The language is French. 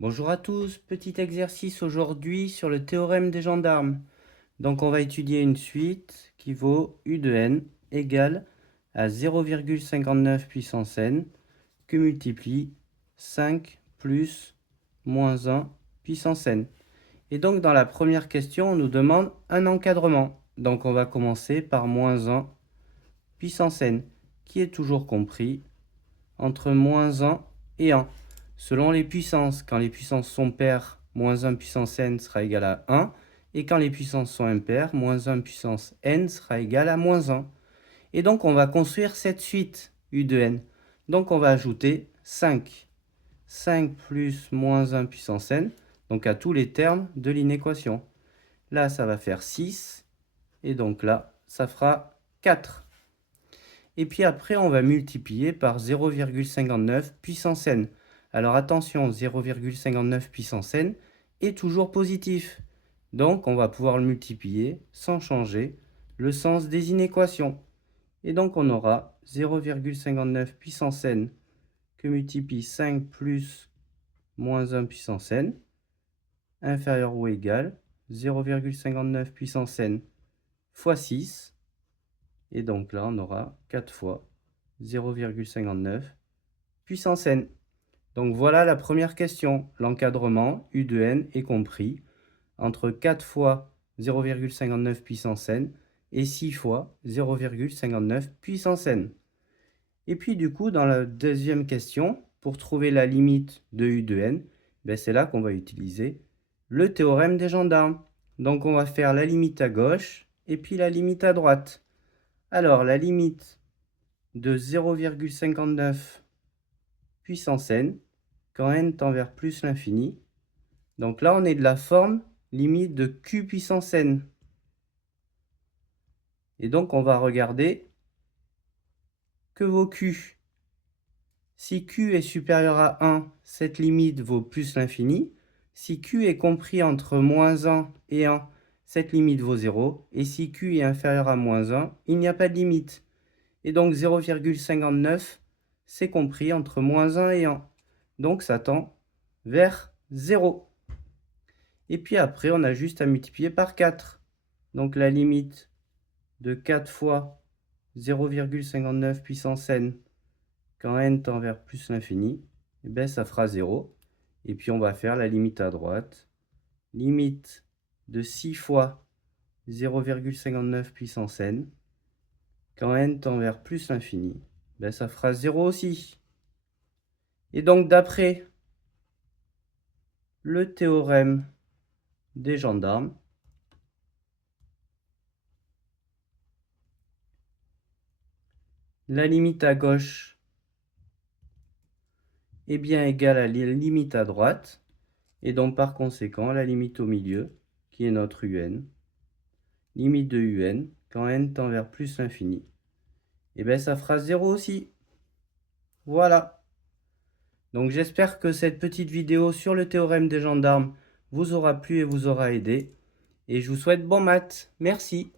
Bonjour à tous, petit exercice aujourd'hui sur le théorème des gendarmes. Donc on va étudier une suite qui vaut U de n égale à 0,59 puissance n que multiplie 5 plus moins 1 puissance n. Et donc dans la première question, on nous demande un encadrement. Donc on va commencer par moins 1 puissance n, qui est toujours compris entre moins 1 et 1. Selon les puissances, quand les puissances sont paires, moins 1 puissance n sera égal à 1. Et quand les puissances sont impaires, moins 1 puissance n sera égal à moins 1. Et donc, on va construire cette suite U de n. Donc, on va ajouter 5. 5 plus moins 1 puissance n, donc à tous les termes de l'inéquation. Là, ça va faire 6. Et donc là, ça fera 4. Et puis après, on va multiplier par 0,59 puissance n. Alors attention, 0,59 puissance n est toujours positif. Donc on va pouvoir le multiplier sans changer le sens des inéquations. Et donc on aura 0,59 puissance n que multiplie 5 plus moins 1 puissance n inférieur ou égal 0,59 puissance n fois 6. Et donc là, on aura 4 fois 0,59 puissance n. Donc voilà la première question. L'encadrement U de n est compris entre 4 fois 0,59 puissance n et 6 fois 0,59 puissance n. Et puis du coup, dans la deuxième question, pour trouver la limite de U de n, c'est là qu'on va utiliser le théorème des gendarmes. Donc on va faire la limite à gauche et puis la limite à droite. Alors, la limite de 0,59 puissance n, quand n tend vers plus l'infini. Donc là, on est de la forme limite de q puissance n. Et donc, on va regarder que vaut q. Si q est supérieur à 1, cette limite vaut plus l'infini. Si q est compris entre moins 1 et 1, cette limite vaut 0. Et si q est inférieur à moins 1, il n'y a pas de limite. Et donc 0,59, c'est compris entre moins 1 et 1. Donc ça tend vers 0. Et puis après, on a juste à multiplier par 4. Donc la limite de 4 fois 0,59 puissance n, quand n tend vers plus l'infini, ça fera 0. Et puis on va faire la limite à droite. Limite de 6 fois 0,59 puissance n, quand n tend vers plus l'infini, ça fera 0 aussi. Et donc, d'après le théorème des gendarmes, la limite à gauche est bien égale à la limite à droite. Et donc, par conséquent, la limite au milieu, qui est notre un, limite de un, quand n tend vers plus l'infini, ça fera 0 aussi. Voilà. Donc j'espère que cette petite vidéo sur le théorème des gendarmes vous aura plu et vous aura aidé. Et je vous souhaite bon maths. Merci.